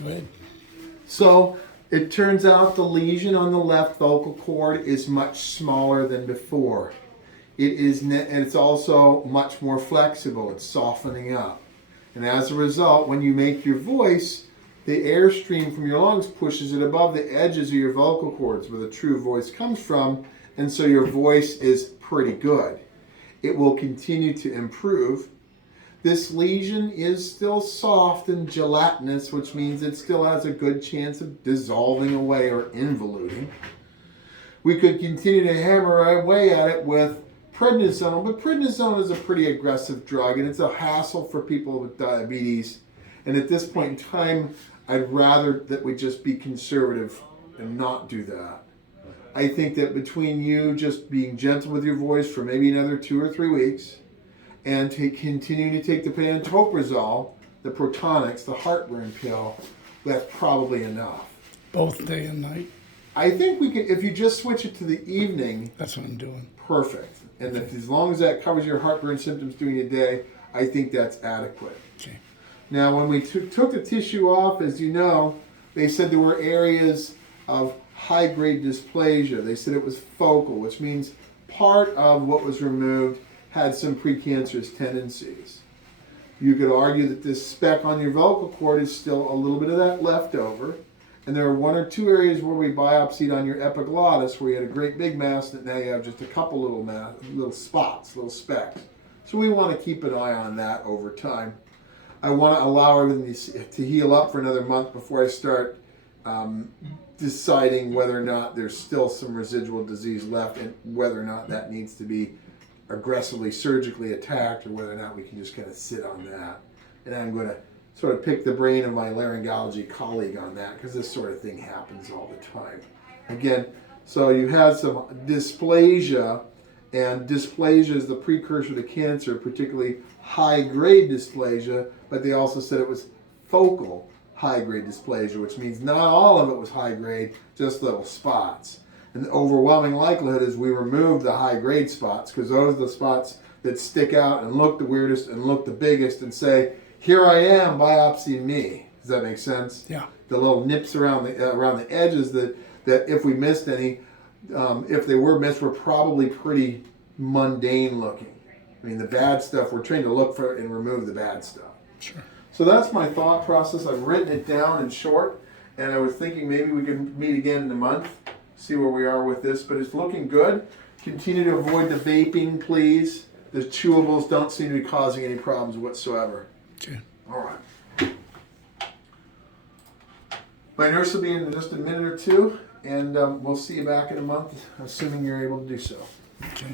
Go ahead. So it turns out the lesion on the left vocal cord is much smaller than before. And it's also much more flexible. It's softening up. And as a result, when you make your voice, the airstream from your lungs pushes it above the edges of your vocal cords where the true voice comes from, and so your voice is pretty good. It will continue to improve. This lesion is still soft and gelatinous, which means it still has a good chance of dissolving away or involuting. We could continue to hammer away at it with prednisone, but prednisone is a pretty aggressive drug, and it's a hassle for people with diabetes. And at this point in time, I'd rather that we just be conservative and not do that. I think that between you just being gentle with your voice for maybe another 2 or 3 weeks, and to continue to take the pantoprazole, the Protonics, the heartburn pill, that's probably enough. Both day and night? I think we can, if you just switch it to the evening. That's what I'm doing. Perfect. And if, as long as that covers your heartburn symptoms during the day, I think that's adequate. Okay. Now, when we took the tissue off, as you know, they said there were areas of high-grade dysplasia. They said it was focal, which means part of what was removed had some precancerous tendencies. You could argue that this speck on your vocal cord is still a little bit of that left over, and there are 1 or 2 areas where we biopsied on your epiglottis where you had a great big mass, and now you have just a couple little spots, little specks. So we want to keep an eye on that over time. I want to allow everything to heal up for another month before I start deciding whether or not there's still some residual disease left and whether or not that needs to be aggressively surgically attacked or whether or not we can just kind of sit on that. And I'm going to sort of pick the brain of my laryngology colleague on that because this sort of thing happens all the time. Again, so you have some dysplasia, and dysplasia is the precursor to cancer, particularly high-grade dysplasia, but they also said it was focal high-grade dysplasia, which means not all of it was high-grade, just little spots. And the overwhelming likelihood is we removed the high-grade spots because those are the spots that stick out and look the weirdest and look the biggest and say, here I am, biopsy me. Does that make sense? Yeah. The little nips around the edges that if we missed any, if they were missed, were probably pretty mundane looking. I mean, the bad stuff, we're trained to look for and remove the bad stuff. Sure. So that's my thought process. I've written it down in short, and I was thinking maybe we can meet again in a month, see where we are with this, but it's looking good. Continue to avoid the vaping, please. The chewables don't seem to be causing any problems whatsoever. Okay. All right. My nurse will be in just a minute or two, and we'll see you back in a month, assuming you're able to do so. Okay.